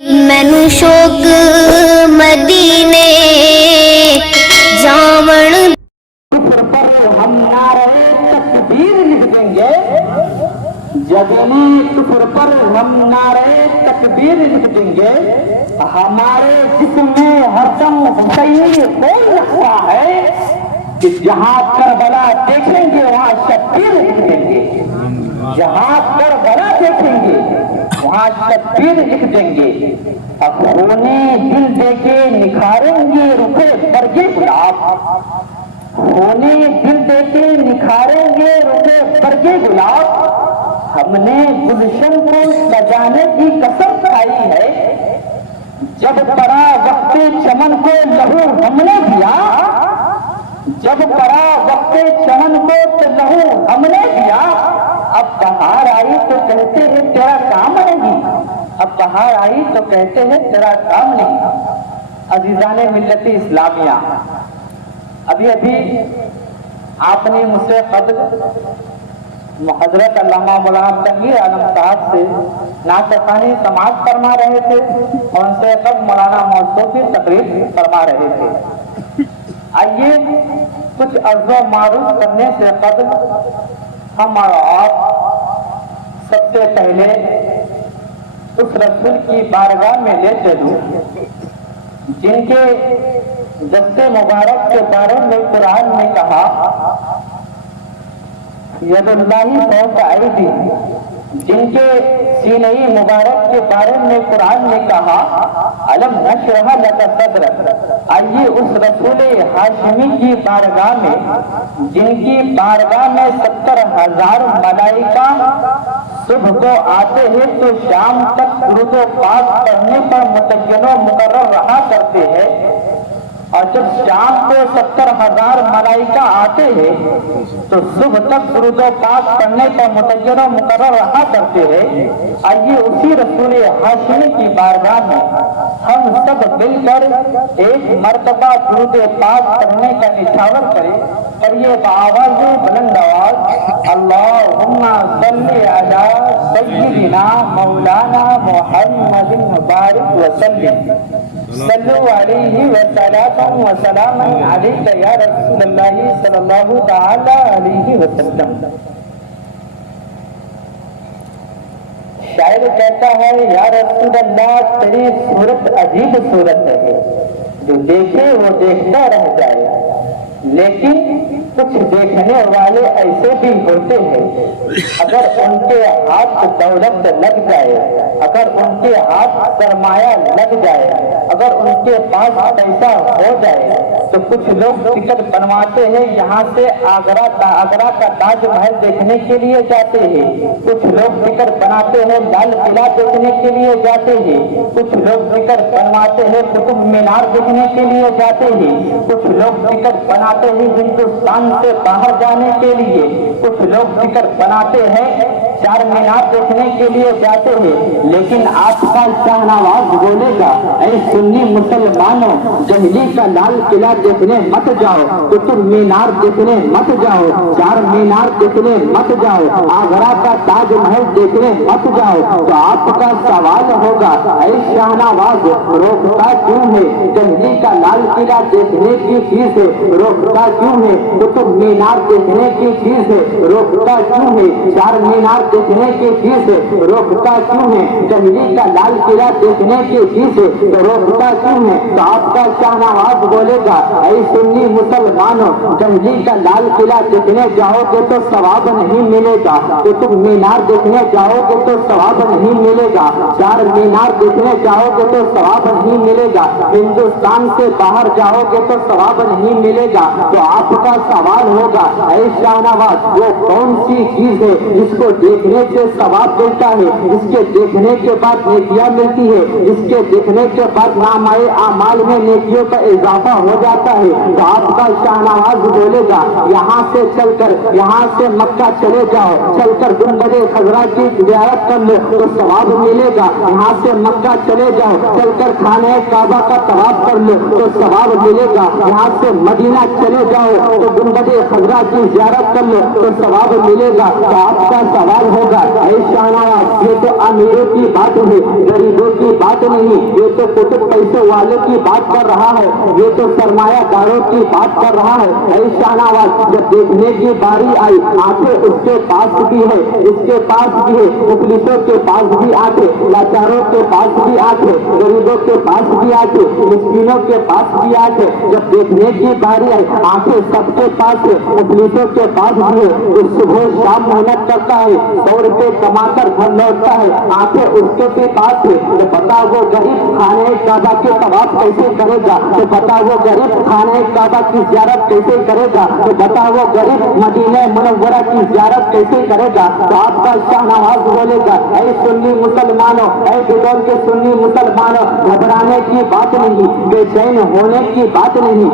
मैनू शौक मदीने जावण पर हम नारे तकबीर लिख देंगे। जबीनी कुफर पर हम नारे तकबीर लिख देंगे। हमारे जिस्म में हरदम हुसैनी बोल रखा है कि जहां करबला देखेंगे वहां शब्बीर लिख देंगे। जहां करबला देखेंगे वहां शब्बीर लिख देंगे। अब होने दिल देके निखारेंगे रुखे बरगे गुलाब। होने दिल देके निखारेंगे रुखे बरगे गुलाब। हमने गुलशन को सजाने की कसम खाई है। जब पड़ा वक्ते चमन को लहू हमने दिया। जब पड़ा वक्ते चमन को तो लहू हमने दिया। अब बहार आई तो कहते हैं तेरा काम नहीं। अब बहार आई तो कहते हैं तेरा काम नहीं। अजीजाने मिल्लती इस्लामिया, अभी अभी आपने मुझसे कब्ल हजरत अल्लामा मौलाना तंगीर आलम साहब से नाशखानी समाज फरमा रहे थे और उनसे कब मौलाना मौजूद की तकरीर फरमा रहे थे। आइए कुछ अर्ज़ो मारूफ करने से कब्ल हम और आप सबसे पहले उस रसूल की बारगाह में ले चलूं जिनके दस्ते मुबारक के बारे में कुरान ने कहा यदुल्लाही फौक ऐदी। जिनके सीनई मुबारक के बारे में कुरान ने कहा अलम नशरह लका सदरक। आइए उस रसूल हाशिमी की बारगाह में जिनकी बारगाह में 70,000 मलाइका सुबह को आते हैं तो शाम तक दुरूद व पाक पढ़ने पर मुतय्यनो मुकर्रर रहा करते हैं। और जब शाम को 70,000 मलाइका आते हैं तो सुबह तक दुरूद व पाक पढ़ने पर मुतय्यनो मुकर्रर रहा करते हैं। आइए उसी रसूल हाशिमी की बारगाह में हम सब मिलकर एक मर्तबा दुरूद पाक पढ़ने का निछावर करें। और ये आवाज़ बुलंद आवाज़ अल्लाहुम्मा सल्ली अला सय्यिदिना मौलाना मुहम्मदिन बारिक व सल्लिम सल्लु अलैहि व सलातन व सलामन अलैका या रसूलल्लाह सल्लल्लाहु तआला अलैहि वसल्लम। शायर कहता है या रसूलल्लाह तेरी सूरत अजीब सूरत है, जो देखे वो देखता रह जाए। लेकिन कुछ देखने वाले ऐसे भी होते हैं अगर उनके हाथ दौलत लग जाए, अगर उनके हाथ सरमाया लग जाए, अगर उनके पास पैसा हो जाए तो कुछ लोग टिकट बनवाते हैं यहाँ से आगरा का ताजमहल देखने के लिए जाते हैं। कुछ लोग टिकट बनाते हैं लाल किला देखने के लिए जाते हैं। कुछ लोग टिकट बनवाते हैं कुतुब मीनार देखने के लिए जाते हैं। कुछ लोग टिकट बनाते हैं हिंदुस्तान से बाहर जाने के लिए। कुछ लोग टिकट बनाते हैं चार मीनार देखने के लिए जाते हैं। लेकिन आपका शाहनवाज बोलेगा ऐ सुन्नी मुसलमानों, दिल्ली का लाल किला देखने मत जाओ, कुतुब मीनार देखने मत जाओ, चार मीनार देखने मत जाओ, आगरा का ताजमहल देखने मत जाओ। तो आपका सवाल होगा ऐ शाहनवाज रोकता क्यों है? दिल्ली का लाल किला देखने की फीस रोकता क्यों है? कुतुब मीनार देखने की फीस रोकता क्यों है? चार मीनार देखने की फीस रोकता क्यों है? दिल्ली का लाल किला देखने की फीस रोकता क्यों है? तो आपका शाहनवाज बोलेगा ऐ सुन्नी मुसलमानों, दिल्ली का लाल किला देखने जाओगे तो सवाब नहीं मिलेगा, कुतुब मीनार देखने जाओगे तो सवाब नहीं मिलेगा, चार मीनार देखने जाओगे तो सवाब नहीं मिलेगा, हिंदुस्तान से बाहर जाओगे तो सवाब नहीं मिलेगा। तो आपका सवाल होगा ऐ शाहनवाज वो कौन सी चीज है जिसको देखने से सवाब मिलता है, इसके देखने के बाद नेकियां मिलती है, इसके देखने के बाद नामाए आमाल में नेकियों का इजाफा हो जाता है। तो आपका शाहनवाज बोलेगा यहाँ से चलकर यहाँ से मक्का चले जाओ, चलकर गुंबदे खजरा की जियारत कर लो तो सवाब मिलेगा। यहाँ से मक्का चले जाओ, चलकर खाने काबा का तवाफ कर लो तो सवाब मिलेगा। यहाँ से मदीना चले जाओ तो गुंबद खजरा की जियारत कर लो तो सवाब मिलेगा। तो आपका सवाल होगा, ऐ शाहनवाज ये तो अमीरों की बात है, गरीबों की बात नहीं, ये तो कुतुब पैसे वाले की बात कर रहा है, ये तो सरमायादारों की बात कर रहा है। ऐ शाहनवाज जब देखने की बारी आई, आंखें उसके पास भी है, इसके पास भी है, मुफलिसों के पास भी आंखें, लाचारों के पास भी आंखें, गरीबों के पास भी आंखें, मिस्कीनों के पास भी आंखें। जब देखने की बारी आई, आंखें सबके पास है, मुफलिसों के पास भी है। उस सुबह शाम मेहनत करता है, 100 रुपए कमाकर घर लौटता है, आंखें उसके भी पास है। तो बता वो गरीब खाने काबा के तवाफ कैसे करेगा? तो बता वो गरीब खाने काबा की जियारत कैसे करेगा? तो बता वो गरीब मदीना मुनव्वरा की जियारत कैसे करेगा? तो आपका शाहनवाज बोलेगा, ऐ सुन्नी मुसलमानों, ऐ बिदौल के सुन्नी मुसलमानों, घबराने की बात नहीं, बेचैन होने की बात नहीं।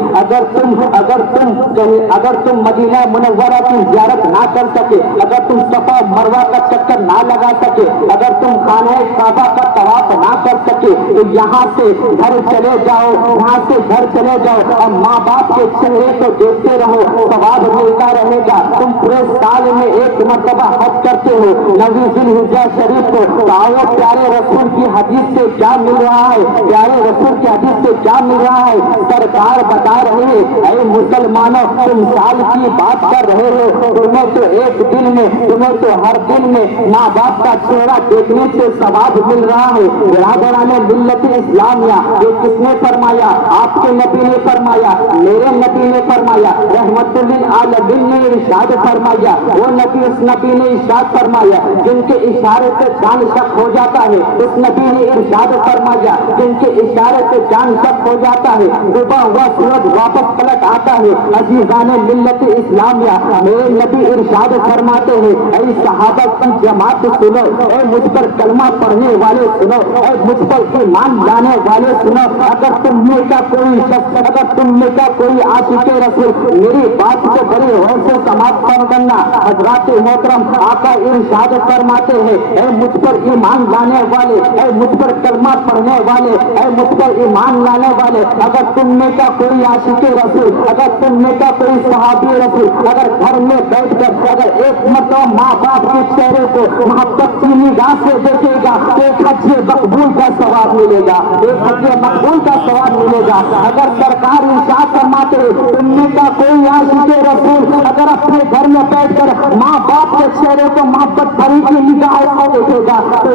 अगर तुम मदीना मुनव्वरा की जियारत ना कर सके, अगर तुम सफा मरवा का चक्कर ना लगा सके, अगर तुम खाने काबा का तवाफ ना कर सके, तो यहाँ से घर चले जाओ, यहाँ से घर चले जाओ और माँ बाप के चेहरे को देखते रहो, सवाब मिलता रहेगा। तुम पूरे साल में एक मर्तबा हज करते हो, नबी जिलहिज्जा शरीफ को, तो आओ प्यारे रसूल की हदीस से क्या मिल रहा है? प्यारे रसूल की हदीस से क्या मिल रहा है? सरकार बता रहे हैं, ऐ मुसलमानों तुम साल की बात कर रहे हो, तुम्हें तो एक दिन में, तुम्हें तो हर दिन में माँ बाप का चेहरा देखने से सवाब मिल रहा है। बिरादराने मिल्लत इस्लामिया, ये किसने फरमाया? आपके नबी ने फरमाया, मेरे नबी ने फरमाया, रहमतुल लिल आलमीन ने इरशाद फरमाया। वो नबी, उस नबी ने इरशाद फरमाया जिनके इशारे से जान शक हो जाता है, उस नबी ने इरशाद फरमाया जिनके इशारे से जान शक हो जाता है, डूबा हुआ सूरज वापस पलट आता है। अजीजाने मिल्लत इस्लामिया, मेरे नबी इरशाद फरमाते हैं, ऐ सहाबा की जमात सुनो, ऐ मुझ पर कलमा पढ़ने वाले सुनो, ऐ मुझ पर ईमान लाने वाले सुनो। अगर तुम में का कोई शख्स, अगर तुम में का कोई आशिक़े रसूल मेरी बात को बड़े गौर से समाप्त कर करना। हजरात मोहतरम आका इरशाद फरमाते हैं, ऐ मुझ पर ईमान लाने वाले, ऐ मुझ पर कलमा पढ़ने वाले, ऐ मुझ पर ईमान लाने वाले, अगर तुम में का कोई आशिक़े रसूल, अगर तुम में का कोई सहाबी रसूल अगर घर में बैठकर अगर एक मतलब माँ बाप के चेहरे को मोहब्बत की निगाह से देखेगा तो एक हज मकबूल का सवाब मिलेगा, एक हज मकबूल का सवाब मिलेगा। अगर सरकार इरशाद फरमाते तुमने का कोई आशिक़े रसूल अगर अपने घर में बैठकर माँ बाप के चेहरे को मोहब्बत भरी की निगाह से देखेगा तो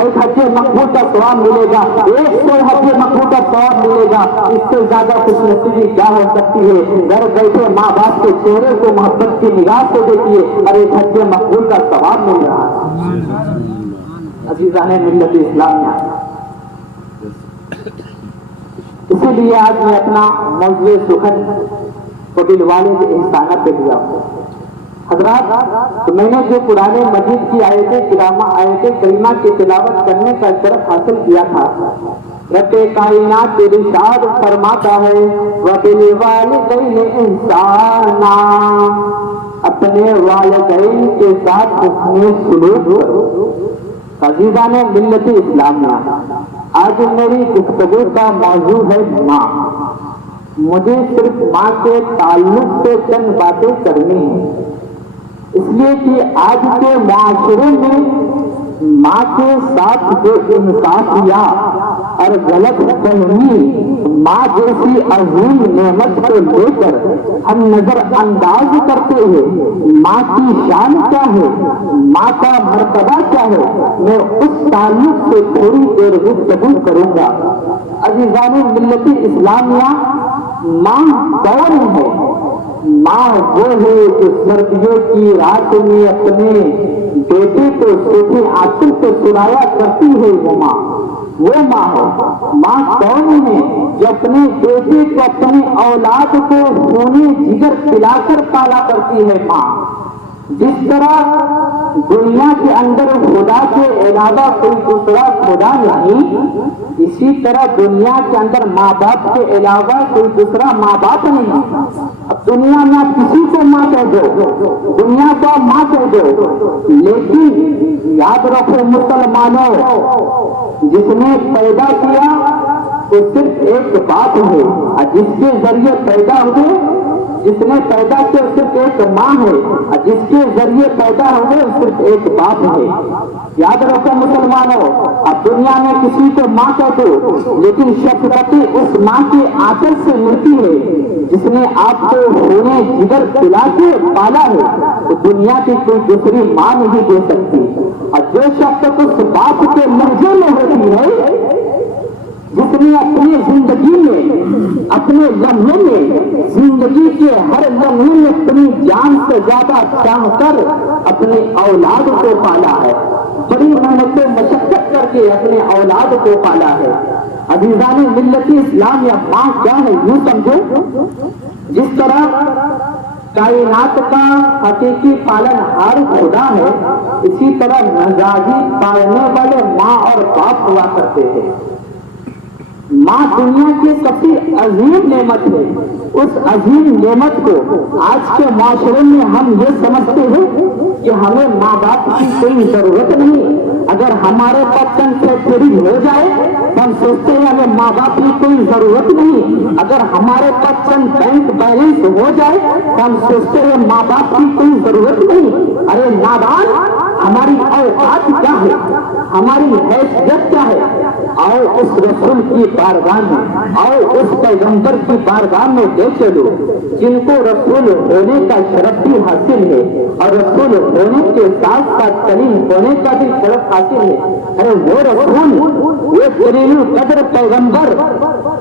एक हज मकबूल का सवाब मिलेगा, 100 हज मकबूल का सवाब मिलेगा। इससे ज्यादा खुश नसीबी क्या हो सकती है? घर बैठे माँ बाप के चेहरे को मोहब्बत की निगाह से देखिए और एक हज मकबूल का सवाब मिल रहा है। अजीज़ाने मिल्लत इस्लामिया, इसीलिए आज मैं अपना मौज़ूए सुखन कबील वाले इंसाना पे लिया हूँ। हजरात, तो मैंने जो पुराने मजीद की आयतें करीमा की तिलावत करने का शरफ हासिल किया था, रब्बे कायनात इरशाद फरमाता है वबिल वालिदैन इंसाना, अपने वालिदैन के साथ उसने सुलूक करो। अजीज़ाने मिल्लत इस्लामिया, आज मेरी गुफ्तगू का मौजू है माँ। मुझे सिर्फ माँ के ताल्लुक से चंद बातें करनी है, इसलिए कि आज के माशरे में माँ के साथ जो इंसाफिया और गलत फहमी माँ जैसी अजीम नेमत को लेकर हम नजरअंदाज करते हैं। माँ की शान क्या है, माँ का मर्तबा क्या है, मैं उस ताल्लुक से थोड़ी देर गुफ्तगू करूंगा। अजीज़ाने मिल्लती इस्लामिया, माँ कौन है? माँ वो है जो सर्दियों की रात में अपने बेटे को सूखे आंचल पे सुलाया करती है, वो माँ है। माँ कौन है? जो अपने बेटे को, अपनी औलाद को खूने जिगर पिलाकर पाला करती है माँ। जिस तरह दुनिया के अंदर खुदा के अलावा कोई दूसरा खुदा नहीं, इसी तरह दुनिया के अंदर माँ बाप के अलावा कोई दूसरा माँ बाप नहीं। अब दुनिया में किसी को माँ कह दो, दुनिया को माँ कह दो, लेकिन याद रखो मुसलमानों, जिसने पैदा किया वो सिर्फ एक बाप है और जिसके जरिए पैदा हुए جس نے پیدا کیا صرف ایک ماں ہے اور جس کے ذریعے پیدا ہوئے صرف ایک باپ ہے. یاد رکھو مسلمانوں، اب دنیا میں کسی کو ماں کہہ دو لیکن شفقتی اس ماں کے آنچل سے ملتی ہے جس نے آپ کو ہونے جگر پلا کے پالا ہے. تو دنیا کی کوئی دوسری ماں نہیں دے سکتی. اور جو شفقت اس باپ کے لہجے میں ہوتی ہے، جس نے اپنی زندگی میں، اپنے لمحے میں، زندگی کے ہر لمحے میں اپنی جان سے زیادہ چاہ کر اپنے اولاد کو پالا ہے، بڑی محنت و مشقت کر کے اپنے اولاد کو پالا ہے. عزیزان ملت اسلام یا ماں کیا ہے یوں سمجھو، جس طرح کائنات کا حقیقی پالن ہار خدا ہے، اسی طرح مزاجی پالنے والے ماں اور باپ ہوا کرتے ہیں. ماں دنیا کی سب سے عظیم نعمت ہے. اس عظیم نعمت کو آج کے معاشرے میں ہم یہ سمجھتے ہیں کہ ہمیں ماں باپ کی کوئی ضرورت نہیں. اگر ہمارے پاس چند فیکٹری ہو جائے تو ہم سوچتے ہیں ہمیں ماں باپ کی کوئی ضرورت نہیں. اگر ہمارے پاس چند بینک بیلنس ہو جائے تو ہم سوچتے ہیں ماں باپ کی کوئی ضرورت نہیں. ارے نادان، ہماری اوقات کیا ہے، ہماری حیثیت کیا ہے؟ آؤ اس رسول کی بارگاہ میں، آؤ اس پیغمبر کی بارگاہ میں لے چلو جن کو رسول ہونے کا شرف بھی حاصل ہے اور رسول ہونے کے ساتھ ساتھ کریم ہونے کا بھی شرف حاصل ہے. ارے وہ رسول، وہ جلیل القدر پیغمبر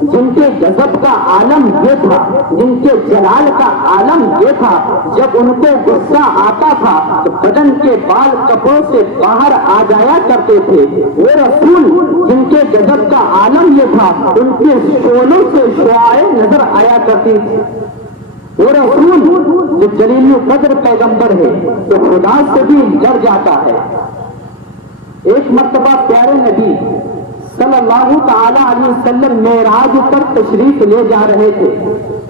جن کے غضب کا عالم یہ تھا، جن کے جلال کا عالم یہ تھا، جب ان کو غصہ آتا تھا تو بدن کے بال کپڑوں سے باہر آ جایا کرتے تھے. وہ رسول جن کے غضب کا عالم یہ تھا، ان کے شعلوں سے شعاعیں نظر آیا کرتی تھی. وہ رسول جو جلیل القدر پیغمبر ہے تو خدا سے بھی ڈر جاتا ہے. ایک مرتبہ پیارے نبی صلی اللہ تعالی علیہ وسلم معراج پر تشریف لے جا رہے تھے.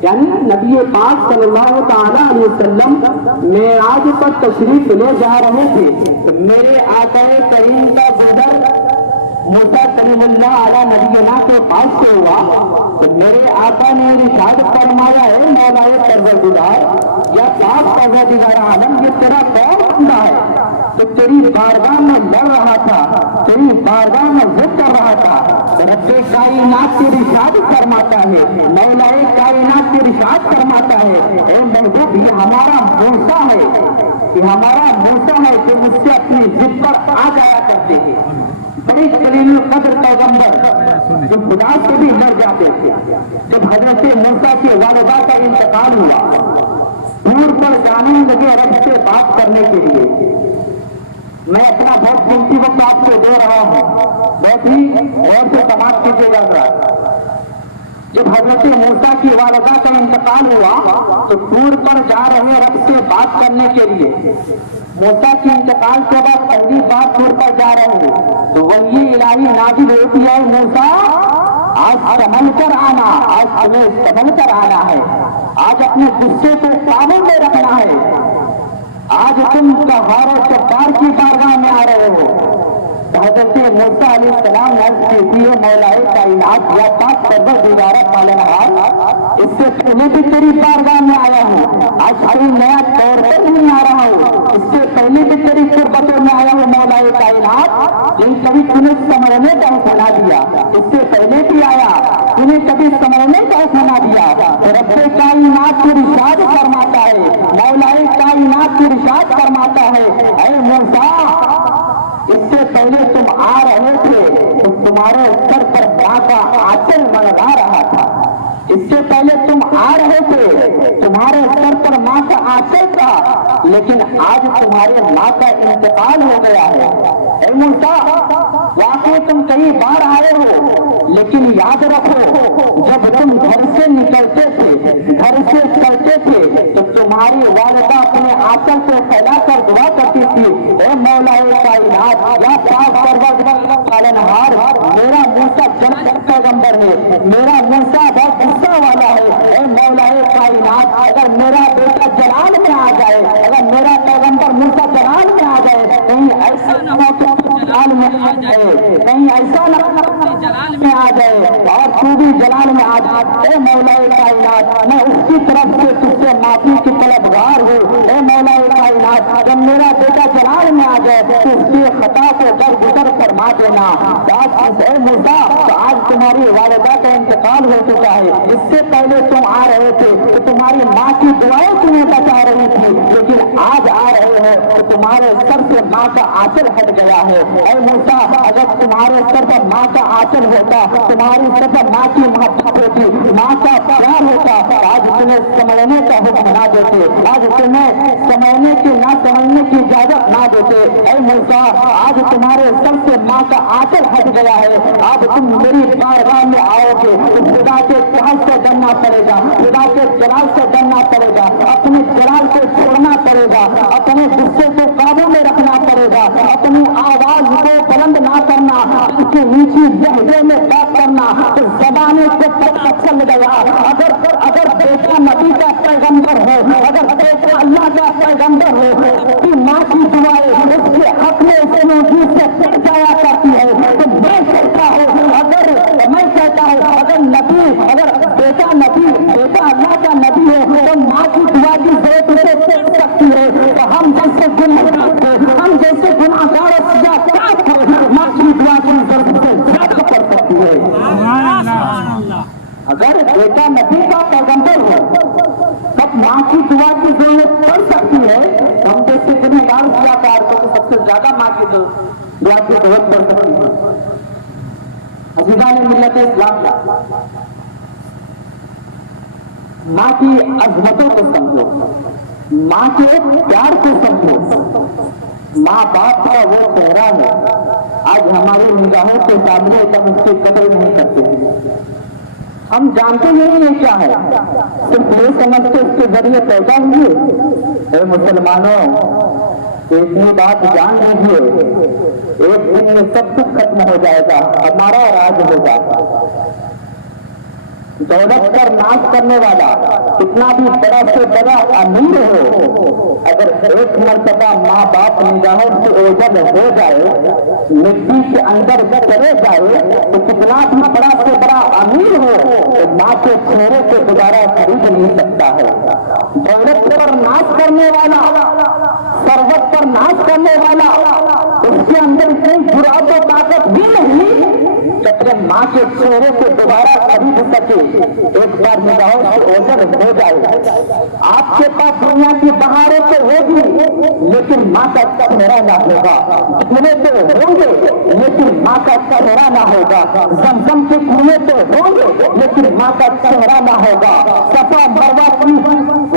یعنی نبی پاک صلی اللہ تعالی علیہ وسلم معراج پر تشریف لے جا رہے تھے. میرے آقا کریم کا گزر موسیٰ کلیم اللہ علیہ نبینا کے پاس سے ہوا تو میرے آقا نے ارشاد فرمایا ہے، مولا پروردگار یا پاک پروردگار عالم، یہ تیرا کون بندہ ہے تو تیری بارگاہ میں لڑ رہا تھا، تیری بارگاہ میں ضد کر رہا تھا. رب کائنات کی ارشاد فرماتا ہے، مولا کائنات کی ارشاد فرماتا ہے، اے محبوب یہ ہمارا موسیٰ ہے، یہ ہمارا موسیٰ ہے کہ مجھ سے اپنی ضد پر آ جایا کرتے ہیں. بڑی جلیل القدر پیغمبر جو خدا سے بھی لڑ جاتے تھے. جب حضرت موسیٰ کی والدہ کا انتقال ہوا، دور پر جانے لگے رب سے بات کرنے کے لیے. میں اپنا بہت قیمتی وقت آپ کو دے رہا ہوں، بہت ہی غور سے سماعت کیجیے گا. جب حضرت موسیٰ کی والدہ کا انتقال ہوا تو دور پر جا رہے رب سے بات کرنے کے لیے. موسیٰ کے انتقال کے بعد پہلی بار دور پر جا رہے ہیں تو وحی الہی نازل ہوتی ہے، موسیٰ آج سنبھل کر آنا، آج تمہیں سنبھل کر آنا ہے، آج اپنے غصے کو قابو میں رکھنا ہے، آج تم قہار و جبار کی بارگاہ میں آ رہے ہو. حضرت موسیٰ علیہ السلام عرض کیتی ہے، مولا کائنات یا پاک پروردگار پالنہار، اس سے پہلے بھی تیری بارگاہ میں آیا ہوں، آج کوئی نیا طور پر نہیں آ رہا ہوں، اس سے پہلے بھی تیری قربتوں میں آیا ہوں مولا کائنات، لیکن کبھی تمہیں سمجھنے کا حکم نہ دیا. اس سے پہلے بھی آیا، تمہیں کبھی سمجھنے کا حکم نہ دیا. رب کائنات کی ارشاد فرماتا ہے، مولا کائنات کی ارشاد فرماتا ہے، اے موسیٰ اس سے پہلے تم آ رہے تھے تو تمہارے سر پر ماں کا آنچل منڈرا رہا تھا. اس سے پہلے تم آ رہے تھے تمہارے سر پر ماں کا آنچل تھا، لیکن آج تمہارے ماں کا انتقال ہو گیا ہے. اے موسیٰ واقعی تم کئی بار آئے ہو، لیکن یاد رکھو جب تم گھر سے نکلتے تھے، گھر سے چلتے تھے تو تمہاری والدہ اپنے آنچل کو پھیلا کر دعا کرتی تھی، اے مولا کائنات یا پاک پروردگار پالنہار، میرا موسیٰ جنت پیغمبر ہے، میرا موسیٰ بہت غصہ والا ہے، اے مولا کائنات اگر میرا بیٹا جلال میں آ جائے، اگر میرا پیغمبر موسیٰ جلال میں آ جائے، کہیں ایسا نہ ہو کہ جلال میں آ جائے، کہیں ایسا نہ ہو جلال میں آ جائے اور खूबी जलाल में आज ए मौलाए कायनात मैं उसकी तरफ से तुझसे माफी की तलबगार हूँ। ए मौलाए कायनात जब मेरा बेटा जलाल में आ जाए तो उसकी खता को दरगुजर फरमा देना। आज ए मूसा तो आज तुम्हारी वालिदा का इंतकाल हो चुका है, इससे पहले तुम आ रहे थे तो तुम्हारी माँ की दुआएं तुम्हें बचा रही थी, लेकिन आज आ रहे हो तो तुम्हारे सर से माँ का आंचल हट गया है। ऐ मूसा अगर तुम्हारे सर पर माँ का आंचल होता, तुम्हारी सर पर माँ की मोहब्बत होती, माँ का प्यार होता, आज तुम्हें समझने का हुक्म ना देते, आज तुम्हें समझने की ना समझने की इजाजत ना देते। ऐ मूसा आज तुम्हारे सर से माँ का आंचल हट गया है, आज तुम मेरी बारगाह में आओगे तो खुदा के चाल से डरना पड़ेगा, खुदा के जलाल से डरना पड़ेगा, अपने जलाल को छोड़ना पड़ेगा, अपने गुस्से को काबू में रखना पड़ेगा, अपनी आवाज को बुलंद ना करना, उसकी नीची लहजे में बात करना। तो जबाने को पता चल गया अगर बेटा नबी का पैगंबर हो, अगर बेटा अल्लाह का पैगंबर हो कि माँ की दुआएं उसके हक में उसने जीत से पहुंचाया करती है, तो मैं कहता हूँ अगर नबी अगर बेटा नबी बेटा अल्लाह का नबी है तो माँ की दुआ की जरूरत उसे पड़ सकती है। तो हम जैसे गुनाहगार माँ की दुआ की जरूरत से ज्यादा पड़ सकती है। अगर बेटा नबी का पैगंबर हो तब माँ की दुआ की जरूरत पड़ सकती है, हम जैसे गुनाहगार कलाकार को सबसे ज्यादा माँ की दुआ की जरूरत पड़ सकती है। अज़ीज़ान मिल्लत इस्लाम माँ की अज़मतों को समझो, माँ के प्यार को समझो। माँ बाप का वो चेहरा है, आज हमारी निगाहों के सामने हम उसकी कदर नहीं करते। हम जानते नहीं ये क्या है, सिर्फ ये समझते उसके जरिए पैदा हुए। मुसलमानों इतनी बात जान लीजिए, एक दिन में सब कुछ खत्म हो जाएगा, हमारा राज होगा। दौलत पर नाश करने वाला कितना भी बड़ा से बड़ा अमीर हो, अगर एक मर्तबा माँ बाप निगाहों से ओझल हो जाए, मिट्टी के अंदर चले जाए, तो कितना भी बड़ा से बड़ा अमीर हो तो माँ के चेहरे को दोबारा खरीद नहीं सकता है। दौलत पर नाश करने वाला, सरवत पर नाश करने वाला, उसके अंदर कोई जुरात और ताकत भी नहीं जब माँ के चेहरे को दोबारा खरीद सके। एक बार निगाहों से ओझल हो जाए, आपके पास दुनिया की बहारें तो होगी लेकिन माँ का चेहरा ना होगा, कुएं तो होंगे लेकिन माँ का चेहरा ना होगा, जमजम के कुएं तो होंगे लेकिन माँ का चेहरा ना होगा, सफा मरवा की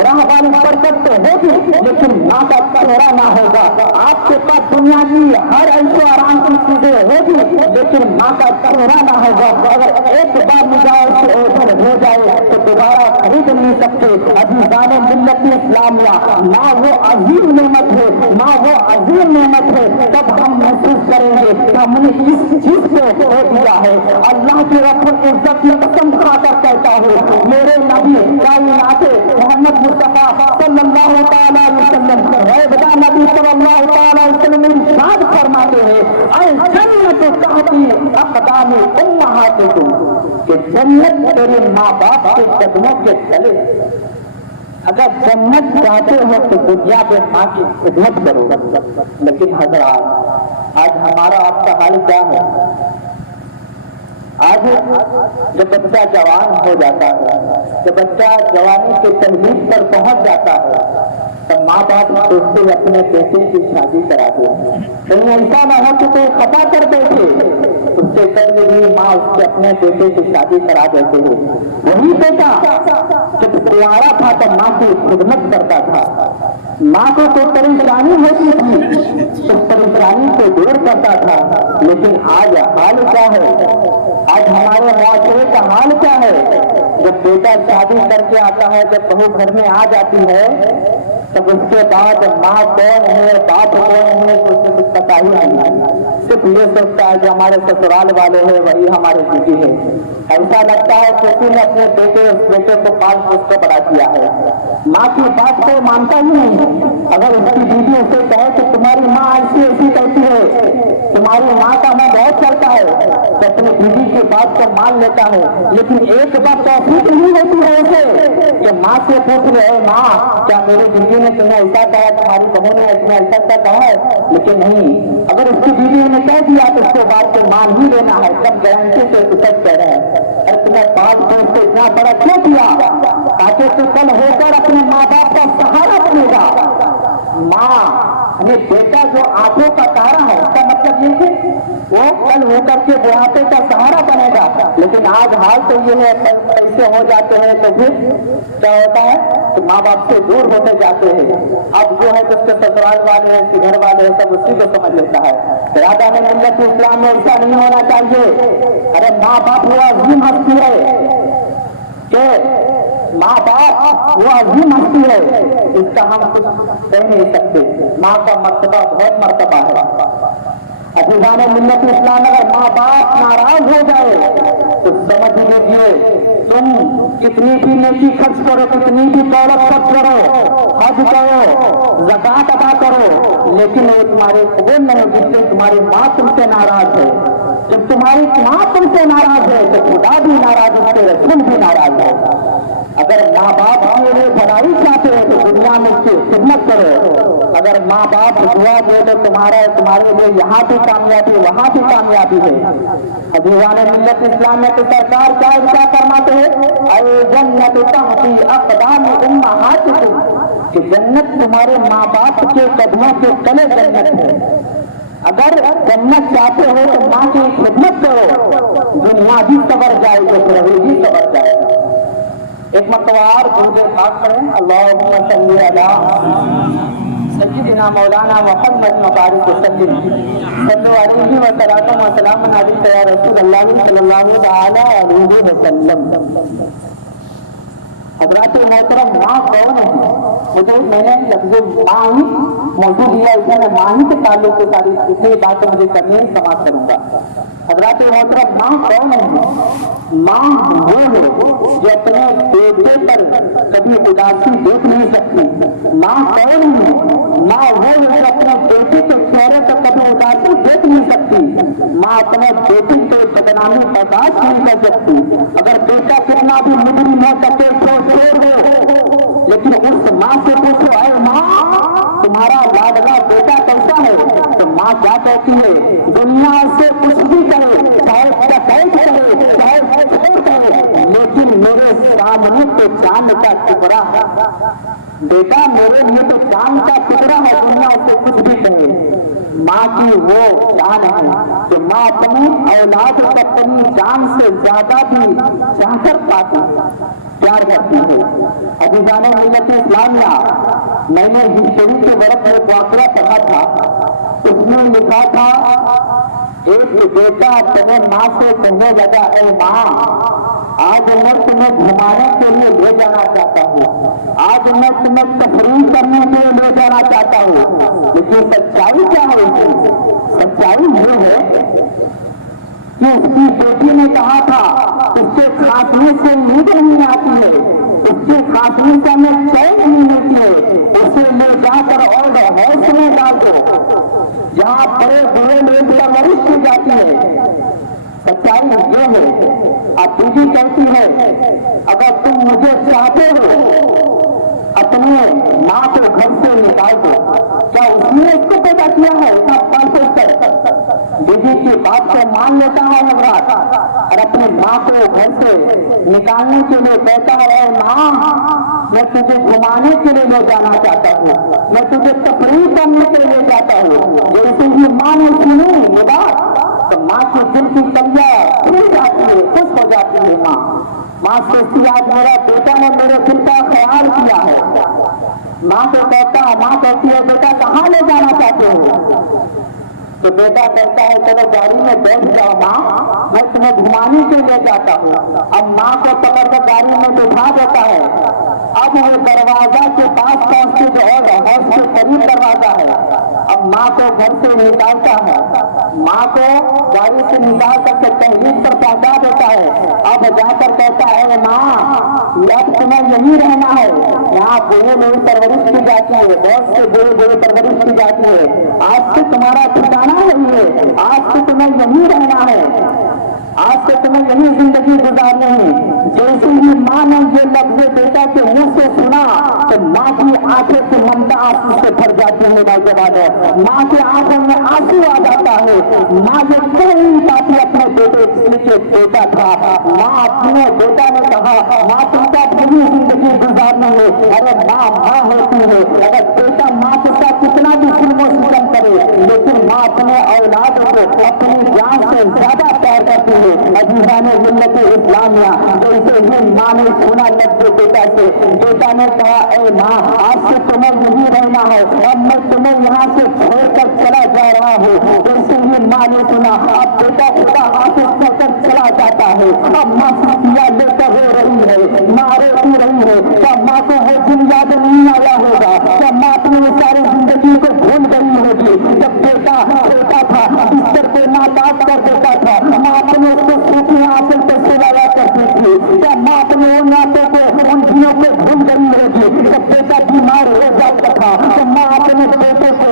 राह वाली बरकत तो होगी लेकिन माँ का चेहरा ना होगा। आपके पास दुनिया की हर ऐशो आराम की चीजें होगी लेकिन माँ का चेहरा ना होगा। अगर एक बार निगाहों से ओझल हो जाए तो दोबारा खरीद नहीं सकते। अज़ीज़ान मिल्लत इस्लामिया, माँ वो अजीम नेमत है, माँ वो अजीम नेमत है। तब हम महसूस करेंगे कि हमने इस चीज को खो दिया है। अल्लाह की रब्बुल इज्जत की कसम खाकर कहता हूँ, मेरे नबी कायनात मोहम्मद मुस्तफा सल्लल्लाहु तआला अलैहि वसल्लम बता नबी सल्लल्लाहु तआला अलैहि वसल्लम इरशाद फरमाते हैं, अल जन्नतु तहती अक़दामी उम्महातिकुम, कि जन्नत तेरे माँ बाप के कदमों के तले। अगर जन्नत चाहते हो तो दुनिया में माँ की खिदमत करो। लेकिन हज़रात आज हमारा आपका हाल क्या है? आज जब बच्चा जवान हो जाता है, जब बच्चा जवानी के तहलील पर पहुंच जाता है, तो माँ बाप सोचते अपने बेटे की शादी कराते हैं। कहीं ऐसा ना हो कि कोई खता कर देते, उससे पहले भी माँ उसके अपने बेटे की शादी करा देते हैं। वही बेटा जब कुंवारा था तो माँ की खिदमत करता था, माँ को कोई परेशानी होती थी तो परेशानी को दूर करता था। लेकिन आज हाल क्या है? आज हमारे मुआशरे का हाल क्या है? जब बेटा शादी करके आता है, जब बहू घर में आ जाती है तब उसके बाद माँ कौन है, बाप कौन है, तो उसे कुछ पता ही नहीं। सिर्फ ये सोचता है जो हमारे ससुराल वाले हैं वही हमारे बीवी है। ऐसा लगता है किसी ने अपने बेटे को पाल पोस कर बड़ा किया है। माँ की बात को मानता ही नहीं। अगर उसकी बीवी उसे कहे कि तुम्हारी माँ ऐसी ऐसी कहती है, तुम्हारी माँ का मुंह बहुत चलता है, तो अपनी बीवी की बात को मान लेता है। लेकिन एक बात तौफीक नहीं होती है उसे कि माँ से पूछ रहे, माँ क्या मेरी बीवी ने तुम्हें ऐसा कहा, तुम्हारी बहू ने तुम्हें ऐसा कहा है? लेकिन नहीं, अगर उसकी बीवी ने कह दिया तो उसके बाद को मान ही लेना है। सब गारंटी से सच कह रहे हैं। अरे तुम्हें 5 वर्ष से इतना बड़ा क्यों किया, ताकि तू कल होकर अपने माँ बाप का सहारा बनेगा। माँ बेटा जो आंखों का तारा है, उसका मतलब ये है वो कल होकर के बुढ़ापे का सहारा बनेगा। लेकिन आज हाल तो ये है, पैसे हो जाते हैं तो फिर क्या होता है तो माँ बाप से दूर होते जाते हैं। अब जो है उसके ससुराल वाले हैं, घर वाले हैं, सब उसी को समझ लेता है। राजा ने मिल्लत इस्लाम में ऐसा नहीं होना चाहिए। अरे माँ बाप वो अजीम हस्ती है कि माँ बाप वो अजीम हस्ती है, इसका हम कुछ कह नहीं सकते। माँ का मर्तबा बहुत मर्तबा है। अजीज़ान मिल्लत इस्लाम अगर माँ बाप नाराज हो जाए तो समझ लीजिए तुम कितनी भी नेकी खर्च करो, कितनी भी दौलत खर्च करो, हज करो, ज़कात अदा करो, लेकिन वो तुम्हारे कबूल नहीं जिससे तुम्हारी माँ तुमसे नाराज है। जब तुम्हारी माँ तुमसे नाराज है तो खुदा भी नाराज, उसके रसूल भी नाराज है। अगर माँ बाप के लिए भलाई चाहते हो तो दुनिया में उसकी खिदमत करो। अगर माँ बाप दुआ दे तो तुम्हारे लिए यहाँ भी कामयाबी वहाँ भी कामयाबी है। अजीज़ान मिल्लत इस्लाम में तो सरकार क्या फरमाते हैं, अरे जन्नत तहती अक़दाम उम्महातिकुम, कि जन्नत तुम्हारे माँ बाप के कदमों के तले जन्नत है। अगर जन्नत चाहते हो तो माँ की खिदमत करो, दुनिया भी सवर जाएगी, फिर भी सवर जाएगा। एक मतवार दुरूद पाक पढ़ें, अल्लाहुम्मा सल्ली अला सय्यिदिना मौलाना मुहम्मद मुबारक वसल्लम सल्लल्लाहु अलैहि व सल्लम अलैहि या रसूलल्लाह सल्लल्लाहु अलैहि वसल्लम। हज़रात मोहतरम, माँ कौन है? मुझे मैंने लफ्ज़ माँ ही मौजूद लिया, इसमें माँ ही के ताल्लुक से सारी जितनी बातें मुझे करनी है समाप्त करूंगा। हज़रात मोहतरम, माँ कौन है? माँ वो है जो अपने बेटे पर कभी उदासी देख नहीं सकती। माँ कौन है? माँ वो है जो अपने बेटे के चेहरे पर कभी उदासी देख नहीं सकती। माँ अपने बेटे के बदनामी बर्दाश्त नहीं कर सकती। अगर बेटा कितना भी मुजरिम हो सके तो छोड़ दो, लेकिन उस माँ से पूछो, अरे माँ तुम्हारा लाडला बेटा कैसा है? तो माँ क्या कहती है, दुनिया से कुछ भी करे, चाहे लेकिन मेरे सामने तो चांद का टुकड़ा है। बेटा मेरे लिए तो चांद का टुकड़ा है, दुनिया से कुछ भी कहे। माँ की वो जान है कि माँ अपनी औलाद को अपनी जान से ज्यादा भी चाहकर पाती प्यार करती है। अजीज़ान मिल्लत इस्लामिया, मैंने हिस्ट्री के वर्ग में वाक़या पढ़ा था, उसमें लिखा था एक बेटा अपने माँ से कहने लगा, ए माँ आज मैं तुम्हें घुमाने के लिए ले जाना चाहता हूँ, आज मैं तुम्हें तफरीह करने के लिए ले जाना चाहता हूँ। लेकिन सच्चाई क्या है? सच्चाई ये है कि उसकी बेटी ने कहा था उसके खांसने से नींद नहीं आती है, उसके खांसने से हमें चैन नहीं मिलती है, उसे ले जाकर और हौस में डाल दो जहाँ बड़े बुरे लोग परवरिश की जाती है। सच्चाई ये है। अब बीवी कहती है, अगर तुम मुझे चाहते हो अपने माँ को घर से निकाल दो। क्या उसने इसको पैदा किया है? इतना बीवी की बात को मान लेता है हजरात, और अपनी माँ को घर से निकालने के लिए कहता है, माँ मैं तुझे घुमाने के लिए ले जाना चाहता हूँ, मैं तुझे तफरीह करने के लिए जाता हूँ। जैसे ही माँ ने सुनी ये बात तो माँ के दिल की कलियां खुल जाती है, खुश हो जाती है। माँ सोचती आज मेरा बेटा ने मेरे दिल का ख्याल किया है। माँ कहती है बेटा कहाँ ले जाना चाहते हो? तो बेटा कहता है चलो गाड़ी में बैठ जाओ माँ, मैं तुम्हें घुमाने के लिए जाता हूँ। अब माँ को पकड़ कर गाड़ी में बिठा देता है اب وہ دروازہ کے پاس پہنچتے جو اور ہاؤس کے قریب دروازہ ہے، اب ماں کو گھر سے نکالتا ہے، ماں کو گاڑی سے نکال کر کے تحریر پر پہنچا دیتا ہے، اب جا کر کہتا ہے ماں اب تمہیں یہی رہنا ہے، یہاں بوڑھے لوگ پرورش کی جاتی ہے، بہت سے بوڑھے پرورش کی جاتی ہے، آج سے تمہارا ٹھکانا یہی ہے، آج سے تمہیں یہی رہنا ہے، آج سے تمہیں یہی زندگی گزارنی ہے۔ جیسے ہی ماں نے یہ لفظ بیٹا کے منہ سے سنا تو ماں کی آنکھیں سے ممتا آنسو سے بھر جاتی ہے، ماں کے آنکھوں میں آنسو آ جاتا ہے، ماں یہ کہہ نہیں پاتی اپنے بیٹے کے بیٹا تھا، ماں اپنے بیٹا نے کہا ماں تم کا پوری زندگی گزارنا ہے، ارے ماں ماں ہوتی ہے، اگر بیٹا ماں کے ساتھ کتنا بھی ظلم و ستم کرے لیکن ماں اپنے اولاد کو اپنی جان سے زیادہ پیار کرتی ہے۔ عزیزان ملت اسلامیہ، جیسے ہی ماں نے سنا لفظ بیٹا سے، بیٹا نے کہا اے ماں آج سے تمہیں نہیں رہنا ہے، اب میں تمہیں یہاں سے چھوڑ کر چلا جا رہا ہوں۔ جیسے ہی ماں نے سنا اب بیٹا خدا حافظ کہہ کر چلا جاتا ہے، اب ماں ساتھیاں لے کر رو رہی ہے، ماں روتی رہی ہے، کیا ماں کو وہ دن یاد نہیں آیا ہوگا؟ کیا ماں اپنی ساری زندگی کو بھول گئی ہوگی؟ جب بیٹا چھوٹا تھا بستر پہ ماں بات کر دیتا تھا، ماں اپنے اس کو سوکھی آنچل پہ سلایا کرتی تھی، کیا ماں اپنے ان آنکھوں کو ان دنوں کو بھول گئی ہوگی؟ جب بیٹا بیمار ہو جاتا تھا تو ماں اپنے بیٹے کو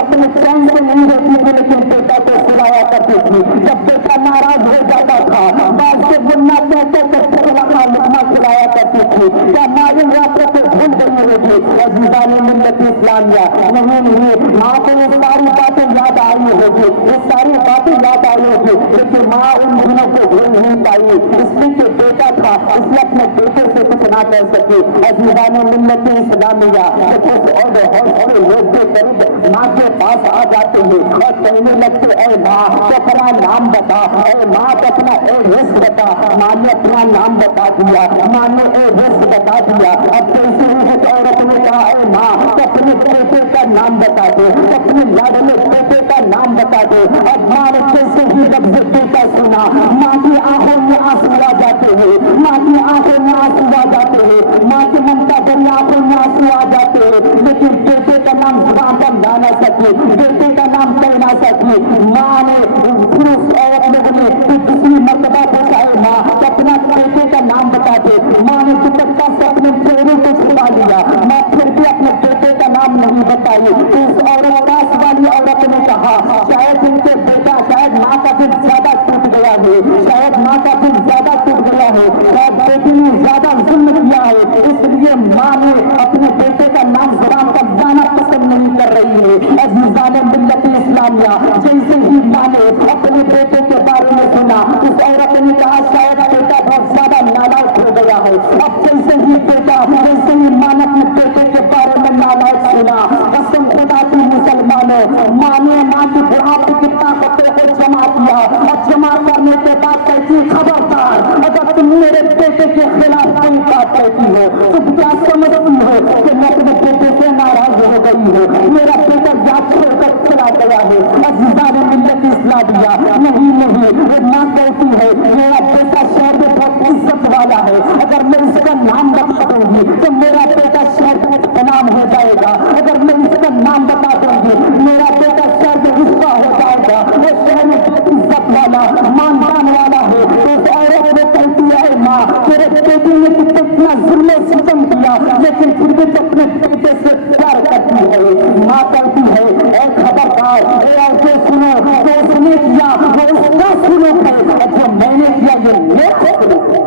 اپنے چین سے نہیں دیتی تھی لیکن بیٹا کو سلایا کرتی تھی، جب بیٹا ناراض ہو جاتا تھا بعد سے بننا کہتے کرتے لکما کھلایا کرتی تھی، کیا ماں ان راتوں کو بھول گئی ہوگی؟ عزیزان ملت اسلامیہ، نہیں ماں کو یہ ساری باتیں یاد آئی ہوگی، یہ ساری باتیں یاد آئی ہوگی لیکن ماں ان دنوں کو بھول نہیں پائی، اس لیے کہ بیٹا تھا اس لیے اپنے بیٹے سے کچھ نہ کہہ سکی۔ عزیزان ملت اسلامیہ، اور لوگ کے قریب ماں کے پاس آ جاتے ہیں اور کہنے لگتے اے ماں تو اپنا نام بتا، اے ماں تو اپنا اے رزق بتا، ماں نے اپنا نام بتا دیا، ماں نے اے رزق بتا دیا، اب کیسے اس عورت نے کہا اے ماں تو اپنے بیٹے کا نام بتا دو، اپنے لاڈلے بیٹے کا نام بتا دو، اب ماں نے کیسے ہی لفظ بیٹا سنا ماں کی آنکھوں میں آنسو آ جاتے ہیں، ماں کی آنکھوں میں آنسو آ جاتے ہیں، ماں کی ممتا بڑی آنکھوں میں آنسو آ جاتے ہیں، لیکن بیٹے کا نام زبان پر لا نہ سکی، بیٹے کا نام کہہ نہ سکی، ماں نے پھر اس عورت لوگوں نے دوسری مرتبہ پوچھا ہے ماں تو اپنا بیٹے کا نام بتا دے، ماں نے دوپٹہ سے اپنے چہرے کو چھپا لیا، ماں پھر بھی اپنے بیٹے کا نام نہیں بتائی، اس عورت پاس والی عورت نے کہا شاید ان کے بیٹا شاید ماں کا دل زیادہ ٹوٹ گیا ہے، شاید ماں کا دل زیادہ ٹوٹ گیا ہے، شاید بیٹی نے زیادہ ظلم کیا ہے، اس لیے ماں نے اپنے بیٹے کا نام زبان پر لانا پسند نہیں کر رہی ہے۔ عزیزان ملت اسلامیہ، جیسے ہی ماں نے اپنے بیٹے کے بارے میں سنا اس عورت نے کہا شاید بیٹا بہت زیادہ نالائق ہو گیا ہے، اب جیسے ہی ماں نے اپنے بیٹے کے بارے میں نالائق سنا، قسم خدا کی مسلمانوں، ماں نے ماں کی بڑھاپے کی طاقتوں کو جمع کیا اور جمع کرنے کے بعد کہتی خبردار اگر تم میرے بیٹے کے خلاف کوئی بات کہتی ہو تم کیا سمجھتی ہو کہ میں اپنے بیٹے سے ناراض ہو گئی ہوں، میرا بیٹا یاد چھوڑ کر چلا گیا ہے۔ عزیزان ملت اسلامیہ، نہیں وہ ماں کہتی ہے میرا بیٹا شہر میں بہت عزت والا ہے، اگر میں اس کا نام بتا دوں گی تو میرا بیٹا شہر میں نام ہو جائے گا، اگر میں اس کا نام بتا دوں گی میرا بیٹا شہر میں رشتہ ہو جائے گا، وہ شہر میں عزت والا ماندان والا ہے۔ تو عورت نے کہتی ہے ماں تیرے بیٹے نے کتنا ظلم و ستم کیا لیکن پھر بھی تو اپنے بیٹے سے پیار کرتی ہے۔ ماں کہتی ہے اے خبردار، اے ایسے سنو جو اس نے کیا وہ اس کا سلوک ہے اور جو میں نے کیا یہ میرا سلوک ہے،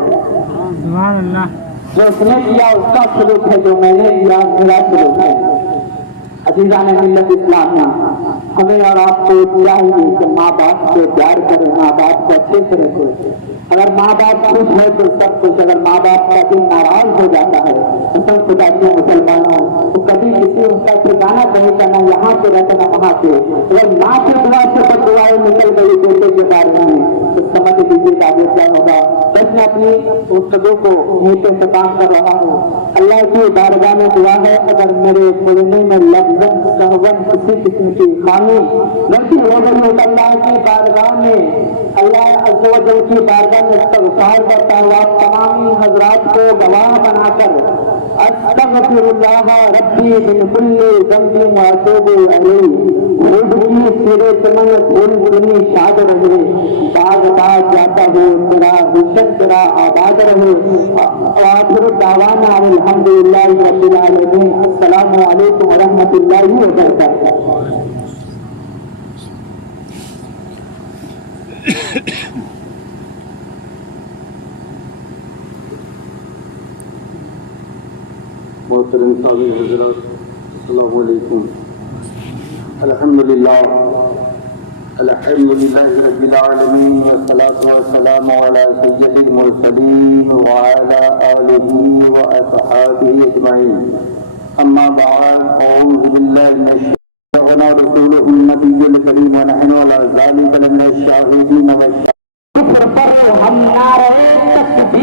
سبحان اللہ۔ جو اس نے کیا اس کا سلوک ہے، جو میں نے کیا میرا سلوک ہے۔ عزیزان ملت اسلامیہ، ہمیں اور آپ کو چاہیے کہ ماں باپ سے پیار کریں، ماں باپ کو اچھے سے رکھیں۔ اگر ماں باپ خوش ہے تو سب کچھ، اگر ماں باپ کا دل ناراض ہو جاتا ہے قسم خدا کی مسلمانوں تو کبھی کسی اس کا ٹھکانا کہیں کا نہ یہاں پہ رہتا نہ وہاں پہ، اگر ماں کی دعا سے دعائیں نکل گئی بیٹے کے بارے میں تو سمجھ لیجیے کہ آگے کیا ہوگا۔ بس میں اپنی گفتگو کو یہیں پہ ختم کر رہا ہوں۔ اللہ کی بارگاہ میں دعا ہے اگر میرے بولنے میں لفظاً سہون کسی قسم کی خامی غلطی ہو گئی ہو تو اللہ کی بارگاہ میں اللہ عز و جل کی بارگاہ میں استغفار کرتا ہوں۔ آپ تمام حضرات کو گواہ بنا کر استغفر اللہ ربی من کل ذنب واتوب الیہ، خود کی سرے چمن دھول بلنی شاد رہے، باغ باغ جاتا ہو تیرا حسن تیرا آباد رہے۔ آخر دعوانا الحمدللہ رب العالمین۔ السلام علیکم ورحمۃ اللہ وبرکاتہ۔ محترم سامعین حضرات، السلام علیکم۔ الحمدللہ رب العالمین، والصلاة والسلام علی سید المرسلین وعلی آلہ واصحابہ اجمعین، اما بعد، اعوذ باللہ من الشیطان رسولہ النبی الکریم ونحن علی ذلک لمن الشاہدین والشاہدین۔ ہم نعرہ تکبیر